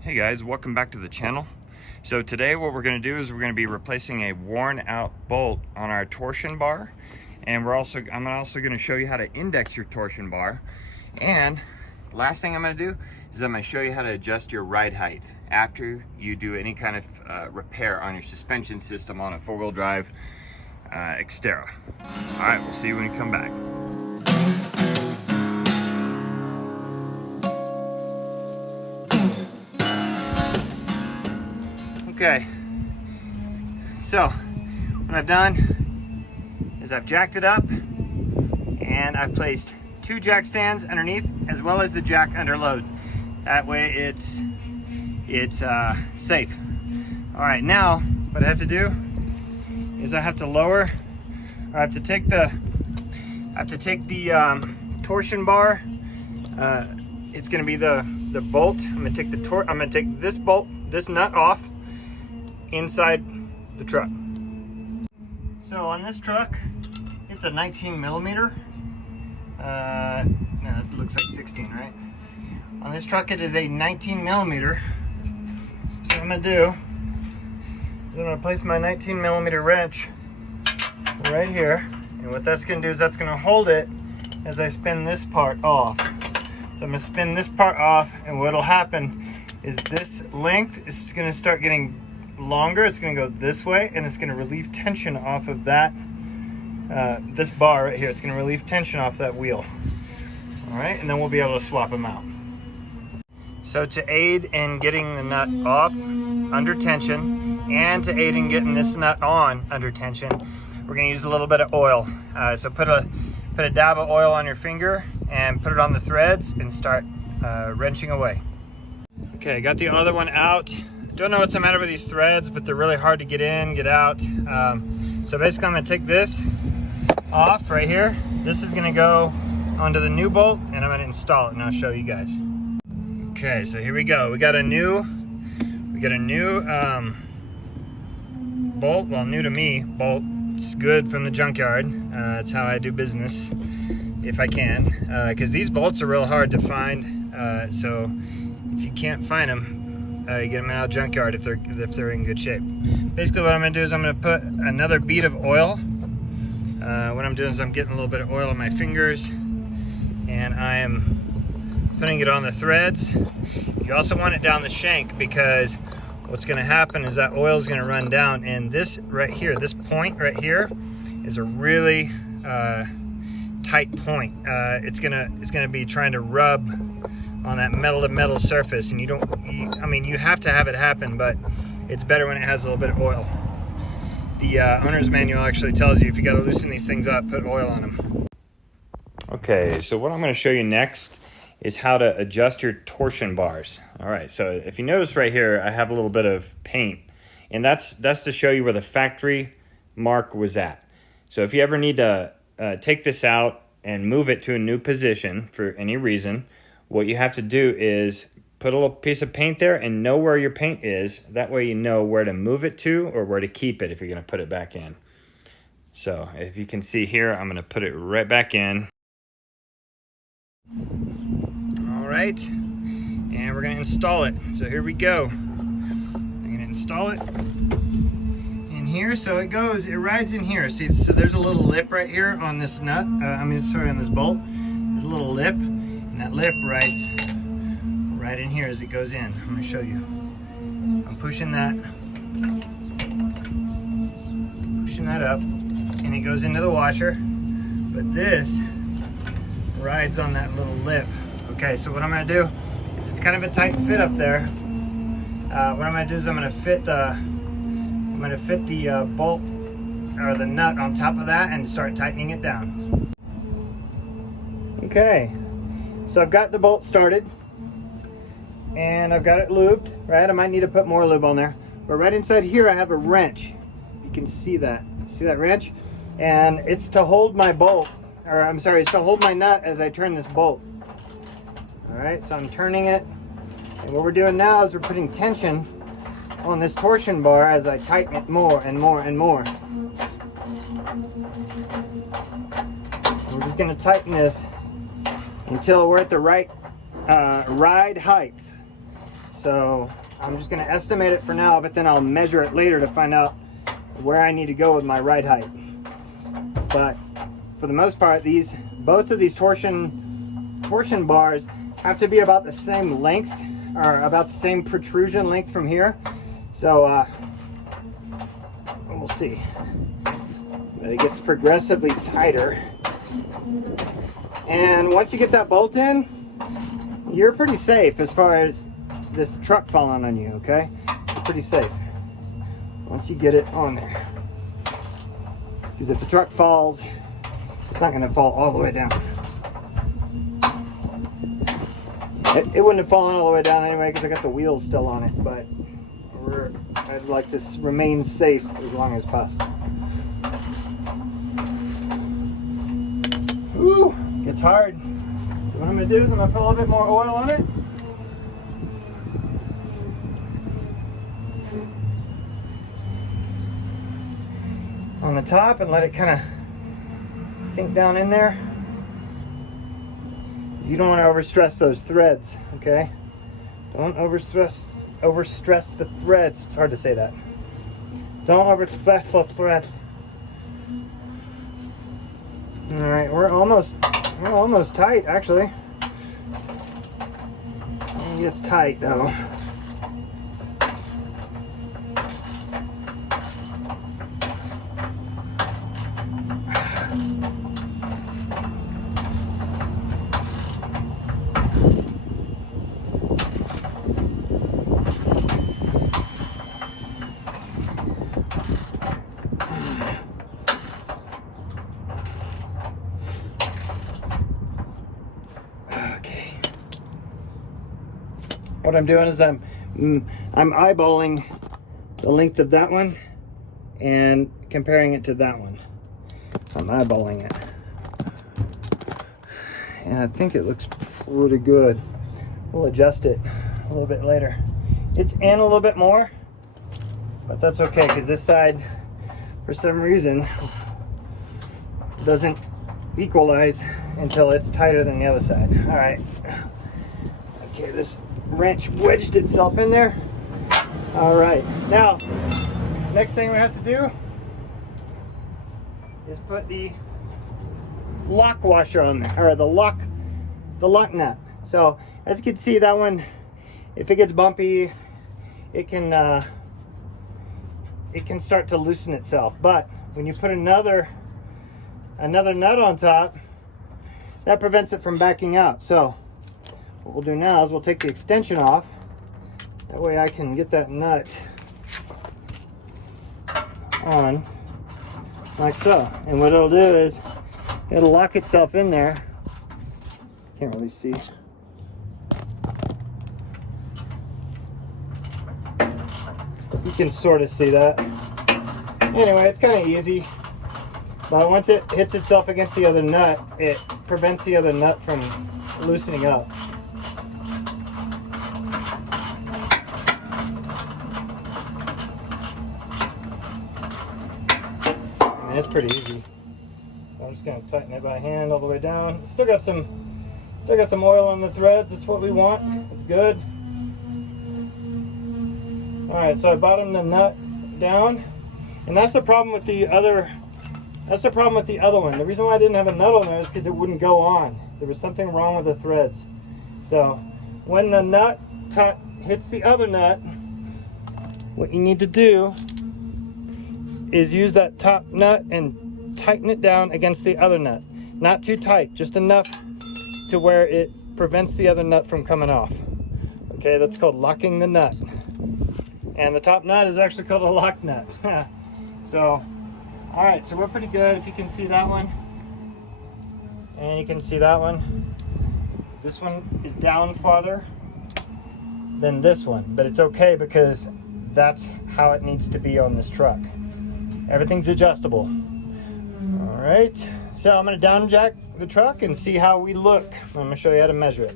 Hey guys, welcome back to the channel. So today what we're going to do is we're going to be replacing a worn out bolt on our torsion bar, and I'm also going to show you how to index your torsion bar. And last thing I'm going to do is I'm going to show you how to adjust your ride height after you do any kind of repair on your suspension system on a four-wheel drive Xterra. All right, we'll see you when you come back. Okay, so what I've done is I've jacked it up and I've placed two jack stands underneath as well as the jack under load. That way it's safe. All right, now what I have to do is I have to lower, or I have to take the torsion bar. It's going to be the bolt. I'm going to take this bolt, this nut off inside the truck. So on this truck, it's a 19 millimeter. No, it looks like 16, right? On this truck, it is a 19 millimeter. So what I'm gonna do is I'm gonna place my 19 millimeter wrench right here, and what that's gonna do is that's gonna hold it as I spin this part off. So I'm gonna spin this part off, and what'll happen is this length is gonna start getting longer. It's going to go this way, and it's going to relieve tension off of that this bar right here. It's going to relieve tension off that wheel. All right, and then we'll be able to swap them out. So to aid in getting the nut off under tension and to aid in getting this nut on under tension, we're going to use a little bit of oil. So put a dab of oil on your finger and put it on the threads and start wrenching away. Okay, I got the other one out. Don't know what's the matter with these threads, but they're really hard to get in, get out. So basically I'm gonna take this off right here. This is gonna go onto the new bolt, and I'm gonna install it, and I'll show you guys. Okay, so here we go. We got a new bolt, well, new to me bolt. It's good from the junkyard. That's how I do business, if I can, because these bolts are real hard to find. So if you can't find them, you get them out of the junkyard if they're in good shape. Basically what I'm going to do is I'm going to put another bead of oil. What I'm doing is I'm getting a little bit of oil on my fingers, and I am putting it on the threads. You also want it down the shank, because what's going to happen is that oil is going to run down, and this right here, this point right here, is a really tight point. It's gonna be trying to rub on that metal to metal surface, and I mean you have to have it happen, but it's better when it has a little bit of oil. The owner's manual actually tells you if you got to loosen these things up, put oil on them. Okay, so what I'm going to show you next is how to adjust your torsion bars. All right, so if you notice right here, I have a little bit of paint, and that's to show you where the factory mark was at. So if you ever need to take this out and move it to a new position for any reason, what you have to do is put a little piece of paint there and know where your paint is. That way you know where to move it to or where to keep it if you're going to put it back in. So if you can see here, I'm going to put it right back in. All right, and we're going to install it. So here we go. I'm going to install it in here. So it rides in here. See, so there's a little lip right here on this nut. on this bolt. There's a little lip. And that lip rides right in here as it goes in. I'm going to show you. I'm pushing that up, and it goes into the washer. But this rides on that little lip. Okay, so what I'm going to do is, it's kind of a tight fit up there. What I'm going to do is I'm going to fit the bolt or the nut on top of that and start tightening it down. Okay. So I've got the bolt started, and I've got it lubed, right? I might need to put more lube on there. But right inside here I have a wrench. You can see that. See that wrench? And it's to hold my bolt, or I'm sorry, it's to hold my nut as I turn this bolt. All right, so I'm turning it. And what we're doing now is we're putting tension on this torsion bar as I tighten it more and more and more. We're just gonna tighten this until we're at the right ride height. So I'm just going to estimate it for now, but then I'll measure it later to find out where I need to go with my ride height. But for the most part, both of these torsion bars have to be about the same length, or about the same protrusion length from here. So we'll see. But it gets progressively tighter. And once you get that bolt in, you're pretty safe as far as this truck falling on you, okay? You're pretty safe once you get it on there. Because if the truck falls, it's not gonna fall all the way down. It wouldn't have fallen all the way down anyway because I got the wheels still on it, but I'd like to remain safe as long as possible. Ooh, it's hard. So what I'm gonna do is I'm gonna put a little bit more oil on it. On the top and let it kind of sink down in there. You don't want to overstress those threads, okay? Don't overstress the threads. It's hard to say that. Don't overstress the threads. All right, we're almost tight, actually. It gets tight though. What I'm doing is I'm eyeballing the length of that one and comparing it to that one. I'm eyeballing it. And I think it looks pretty good. We'll adjust it a little bit later. It's in a little bit more, but that's okay because this side, for some reason, doesn't equalize until it's tighter than the other side. All right. Okay, this wrench wedged itself in there. All right, now next thing we have to do is put the lock washer on there, or the lock nut. So as you can see, that one, if it gets bumpy, it can start to loosen itself. But when you put another nut on top, that prevents it from backing out. So what we'll do now is we'll take the extension off. That way I can get that nut on like so. And what it'll do is it'll lock itself in there. Can't really see. You can sort of see that. Anyway, it's kind of easy. But once it hits itself against the other nut, it prevents the other nut from loosening up. It's pretty easy. I'm just going to tighten it by hand all the way down. Still got some oil on the threads. That's what we want. It's good. All right, so I bottomed the nut down, and that's the problem with the other. That's the problem with the other one. The reason why I didn't have a nut on there is because it wouldn't go on. There was something wrong with the threads. So when the nut hits the other nut, what you need to do is use that top nut and tighten it down against the other nut. Not too tight, just enough to where it prevents the other nut from coming off. Okay, that's called locking the nut. And the top nut is actually called a lock nut. So, all right, so we're pretty good. If you can see that one, and you can see that one. This one is down farther than this one, but it's okay because that's how it needs to be on this truck. Everything's adjustable. All right, so I'm gonna down jack the truck and see how we look. I'm gonna show you how to measure it.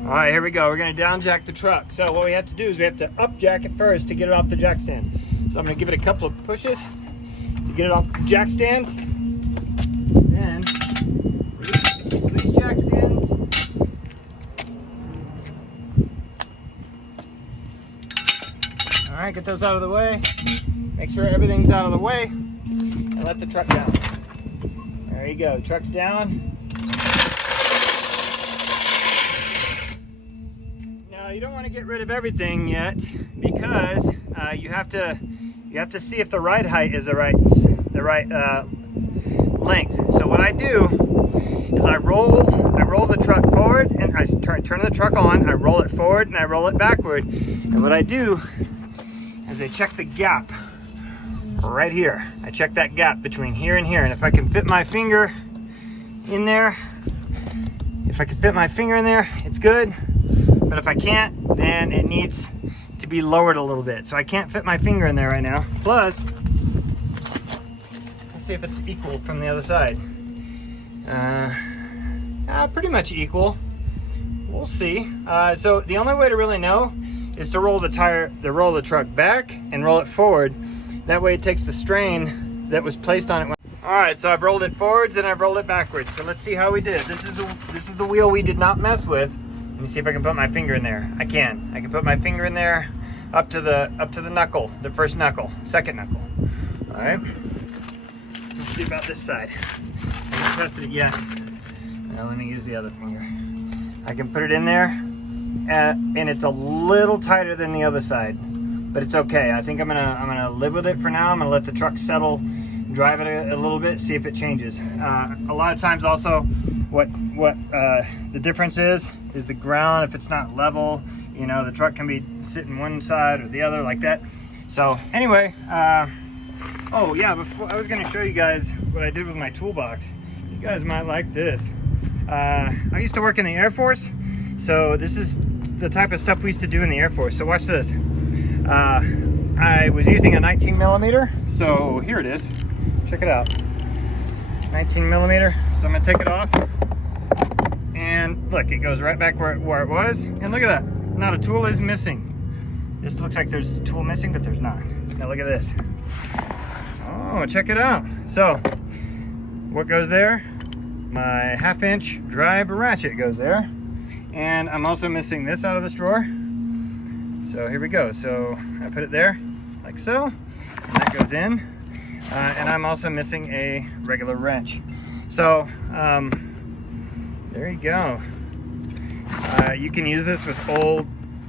All right, here we go. We're gonna down jack the truck. So what we have to do is we have to up jack it first to get it off the jack stands. So I'm gonna give it a couple of pushes to get it off the jack stands. Then release jack stands. right, get those out of the way. Make sure everything's out of the way and let the truck down. There you go, truck's down. Now you don't want to get rid of everything yet because you have to see if the ride height is the right length. So what I do is I roll the truck forward and I turn the truck on, I roll it forward and I roll it backward. And what I do is I check the gap right here. I check that gap between here and here. And if I can fit my finger in there, it's good. But if I can't, then it needs to be lowered a little bit. So I can't fit my finger in there right now. Plus, let's see if it's equal from the other side. Pretty much equal. We'll see. So the only way to really know is to roll the truck back and roll it forward. That way it takes the strain that was placed on it. All right, so I've rolled it forwards and I've rolled it backwards. So let's see how we did. This is the wheel we did not mess with. Let me see if I can put my finger in there. I can put my finger in there up to the knuckle, the first knuckle, second knuckle. All right. Let's see about this side. I haven't tested it yet. Now let me use the other finger. I can put it in there, and it's a little tighter than the other side, but it's okay. I think I'm gonna live with it for now. I'm gonna let the truck settle, drive it a little bit, see if it changes. A lot of times also, what the difference is the ground. If it's not level, you know, the truck can be sitting one side or the other like that. So anyway, oh yeah, before I was gonna show you guys what I did with my toolbox. You guys might like this. I used to work in the Air Force, so this is the type of stuff we used to do in the Air Force. So watch this. I was using a 19 millimeter, so here it is. Check it out. 19 millimeter. So I'm gonna take it off, and look, it goes right back where it was. And look at that. Not a tool is missing. This looks like there's a tool missing, but there's not. Now look at this. Oh, check it out. So what goes there? My 1/2 inch drive ratchet goes there. And I'm also missing this out of this drawer. So here we go. So I put it there like so, and that goes in. And I'm also missing a regular wrench. So there you go. You can use this with old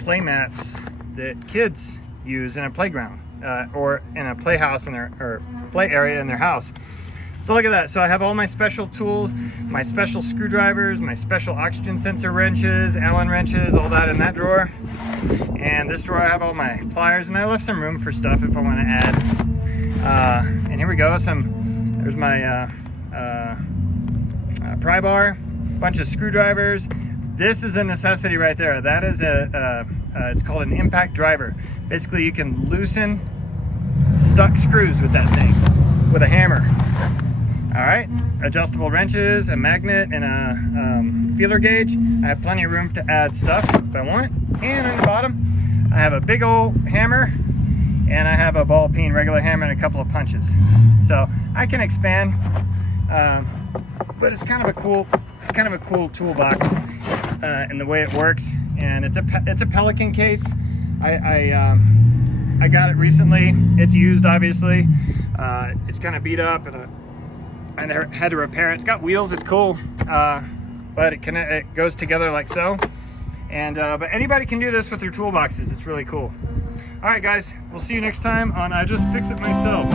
play mats that kids use in a playground or in a playhouse in or play area in their house. So look at that. So I have all my special tools, my special screwdrivers, my special oxygen sensor wrenches, Allen wrenches, all that in that drawer. And this drawer I have all my pliers, and I left some room for stuff if I want to add. And here we go. There's my pry bar, bunch of screwdrivers. This is a necessity right there. That is it's called an impact driver. Basically, you can loosen stuck screws with that thing, with a hammer. All right, adjustable wrenches, a magnet, and a feeler gauge. I have plenty of room to add stuff if I want. And on the bottom, I have a big old hammer, and I have a ball peen regular hammer and a couple of punches. So I can expand, but it's kind of a cool toolbox in the way it works. And it's a Pelican case. I got it recently. It's used, obviously. It's kind of beat up, and I had to repair it. It's got wheels. It's cool, but it goes together like so. And but anybody can do this with their toolboxes. It's really cool. All right, guys. We'll see you next time on I Just Fix It Myself.